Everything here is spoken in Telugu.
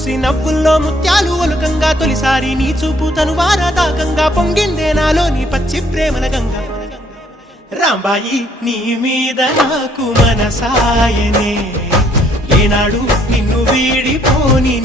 చూసి నవ్వుల్లో ముత్యాలు ఒలుకంగా తొలిసారి నీ చూపు తను వారదాకంగా పొంగిందే నాలో నీ పచ్చి ప్రేమల గంగా రాంబాయి నీ మీద నాకు మనసాయనే ఏనాడు నిన్ను వీడిపోని